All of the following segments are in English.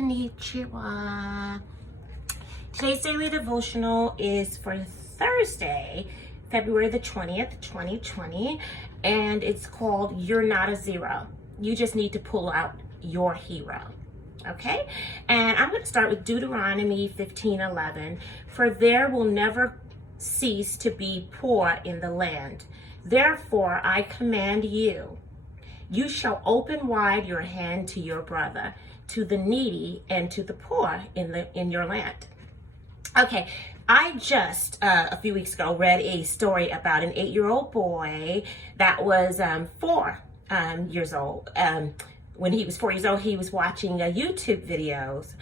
Konnichiwa. Today's daily devotional is for Thursday, February the 20th, 2020, and it's called You're Not a Zero. You just need to pull out your hero. Okay? And I'm going to start with Deuteronomy 15:11. For there will never cease to be poor in the land. Therefore, I command you, you shall open wide your hand to your brother, to the needy and to the poor in your land. Okay, I just a few weeks ago read a story about an 8-year-old boy that was 4 years old. When he was 4 years old, he was watching YouTube videos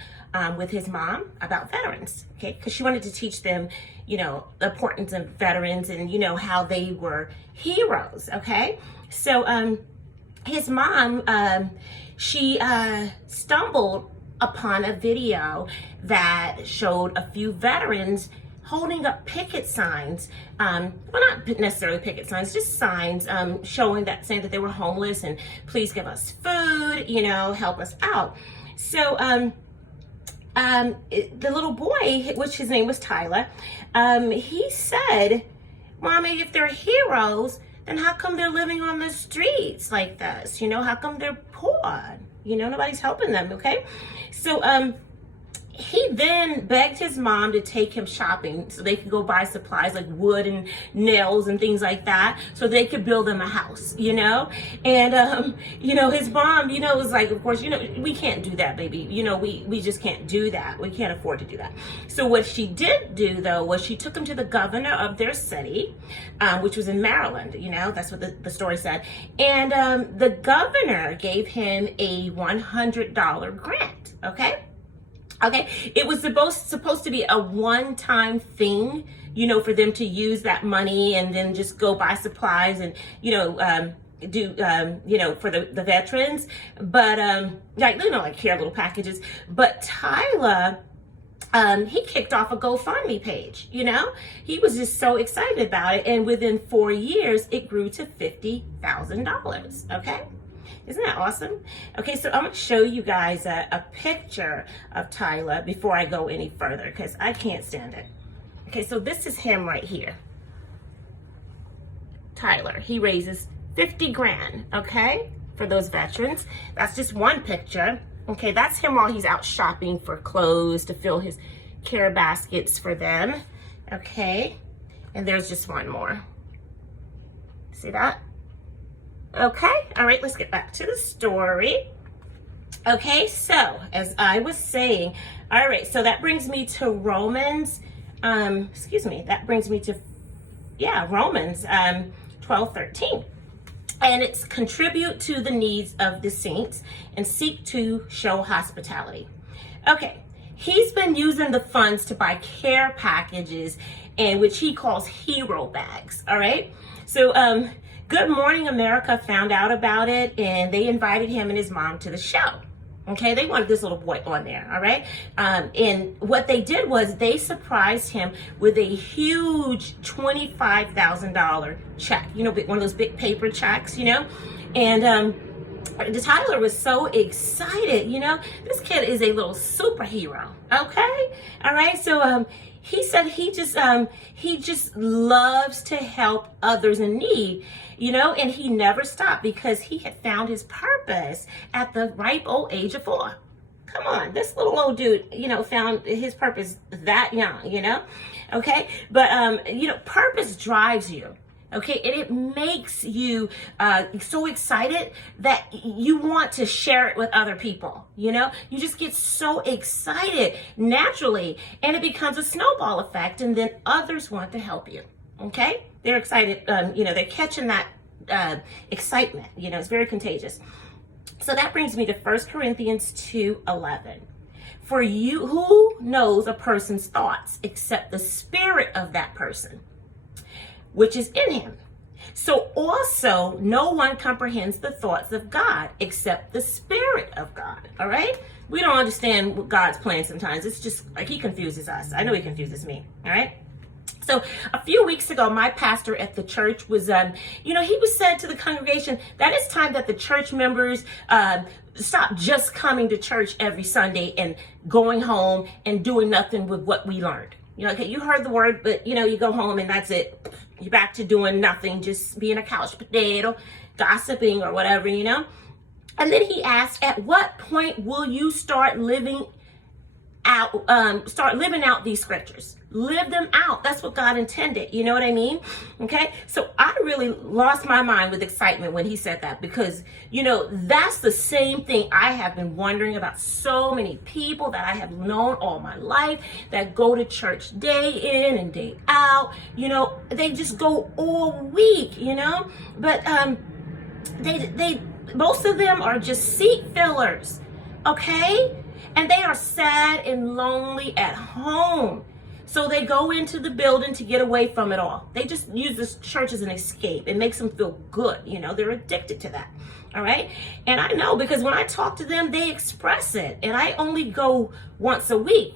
with his mom about veterans, okay? Because she wanted to teach them, the importance of veterans and, how they were heroes, okay? So his mom, she stumbled upon a video that showed a few veterans holding up picket signs, well, not necessarily picket signs, just signs saying that they were homeless and please give us food, help us out. So the little boy, which his name was Tyler, he said, Mommy, if they're heroes, then how come they're living on the streets like this? How come they're poor? Nobody's helping them, okay? So he then begged his mom to take him shopping so they could go buy supplies like wood and nails and things like that so they could build him a house, And, his mom, was like, of course, we can't do that, baby. We just can't do that. We can't afford to do that. So what she did do, though, was she took him to the governor of their city, which was in Maryland, that's what the story said. And the governor gave him a $100 grant, okay? Okay, it was supposed to be a one-time thing, for them to use that money and then just go buy supplies and, do, for the veterans. But, like care little packages. But Tyler, he kicked off a GoFundMe page, He was just so excited about it. And within 4 years, it grew to $50,000, okay? Isn't that awesome? Okay, so I'm going to show you guys a picture of Tyler before I go any further because I can't stand it. Okay, so this is him right here. Tyler, he raises 50 grand, okay, for those veterans. That's just one picture. Okay, that's him while he's out shopping for clothes to fill his care baskets for them. Okay, and there's just one more. See that? Okay, all right, let's get back to the story. Okay, so as I was saying, all right, so that brings me to Romans, Romans 12:13. And it's contribute to the needs of the saints and seek to show hospitality. Okay, he's been using the funds to buy care packages and which he calls hero bags, all right? So, Good Morning America found out about it and they invited him and his mom to the show. Okay, they wanted this little boy on there, all right? And what they did was they surprised him with a huge $25,000 check, one of those big paper checks, And Tyler was so excited, this kid is a little superhero, okay? All right, so he said he just loves to help others in need, and he never stopped because he had found his purpose at the ripe old age of 4. Come on, this little old dude, found his purpose that young, okay? But, purpose drives you. Okay, and it makes you so excited that you want to share it with other people, You just get so excited naturally, and it becomes a snowball effect, and then others want to help you, okay? They're excited, they're catching that excitement, it's very contagious. So that brings me to 1 Corinthians 2:11. For you, who knows a person's thoughts except the spirit of that person, which is in him. So also no one comprehends the thoughts of God except the Spirit of God, all right? We don't understand God's plan sometimes. It's just like he confuses us. I know he confuses me, all right? So a few weeks ago, my pastor at the church was, he was said to the congregation that it's time that the church members stop just coming to church every Sunday and going home and doing nothing with what we learned. Okay, you heard the word, but you go home and that's it. You're back to doing nothing, just being a couch potato, gossiping or whatever, And then he asked, at what point will you start living out these scriptures? Live them out. That's what God intended. You know what I mean? Okay. So I really lost my mind with excitement when he said that, because, that's the same thing I have been wondering about so many people that I have known all my life that go to church day in and day out. They just go all week, but, they most of them are just seat fillers. Okay. And they are sad and lonely at home. So they go into the building to get away from it all. They just use this church as an escape. It makes them feel good. They're addicted to that. All right. And I know, because when I talk to them, they express it. And I only go once a week.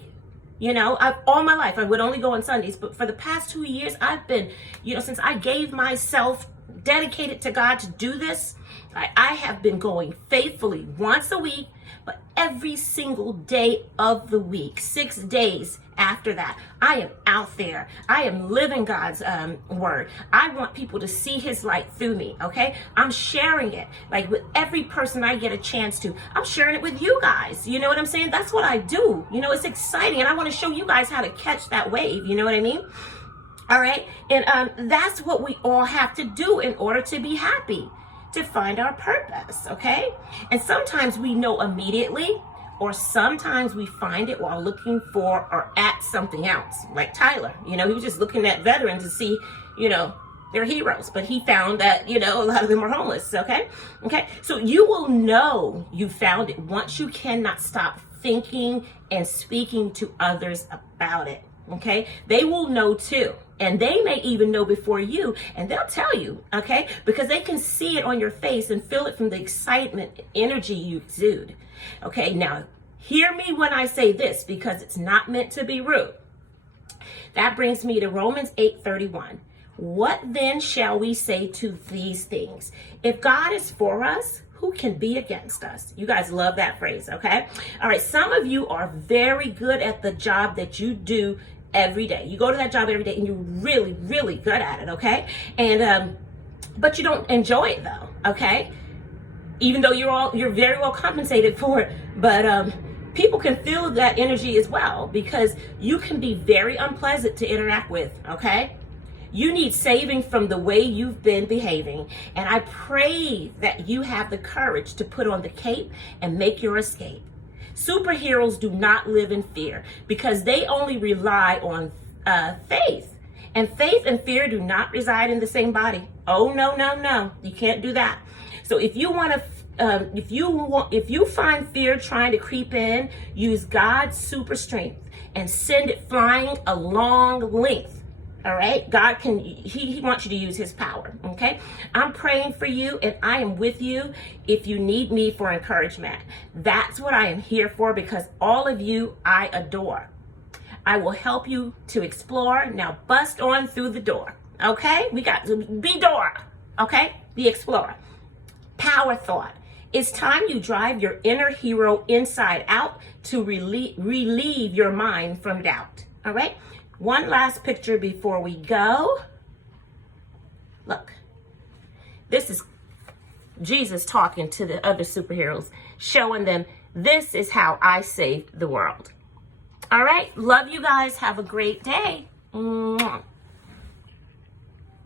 All my life, I would only go on Sundays. But for the past 2 years, I've been, since I gave myself dedicated to God to do this, I have been going faithfully once a week, but every single day of the week, 6 days after that, I am out there. I am living God's word. I want people to see his light through me, okay? I'm sharing it, like with every person I get a chance to. I'm sharing it with you guys. You know what I'm saying? That's what I do. It's exciting, and I want to show you guys how to catch that wave. You know what I mean? All right? And that's what we all have to do in order to be happy, to find our purpose, okay? And sometimes we know immediately, or sometimes we find it while looking for or at something else. Like Tyler, he was just looking at veterans to see, they're heroes, but he found that, a lot of them are homeless, okay? Okay, so you will know you found it once you cannot stop thinking and speaking to others about it, okay? They will know too. And they may even know before you, and they'll tell you, okay? Because they can see it on your face and feel it from the excitement, energy you exude. Okay, now hear me when I say this, because it's not meant to be rude. That brings me to Romans 8:31. What then shall we say to these things? If God is for us, who can be against us? You guys love that phrase, okay? All right, some of you are very good at the job that you do every day. You go to that job every day and you're really, really good at it, okay? And but you don't enjoy it though, okay? Even though you're very well compensated for it, but people can feel that energy as well, because you can be very unpleasant to interact with, okay? You need saving from the way you've been behaving, and I pray that you have the courage to put on the cape and make your escape. Superheroes do not live in fear, because they only rely on faith. And faith and fear do not reside in the same body. Oh, no, no, no. You can't do that. So if you want to, if you find fear trying to creep in, use God's super strength and send it flying a long length. All right, God can, he wants you to use his power, okay? I'm praying for you, and I am with you if you need me for encouragement. That's what I am here for, because all of you I adore. I will help you to explore. Now bust on through the door, okay? We got to be Dora, okay? The explorer. Power thought. It's time you drive your inner hero inside out to relieve your mind from doubt, all right? One last picture before we go. Look, this is Jesus talking to the other superheroes, showing them this is how I saved the world. All right, love you guys. Have a great day. Mwah.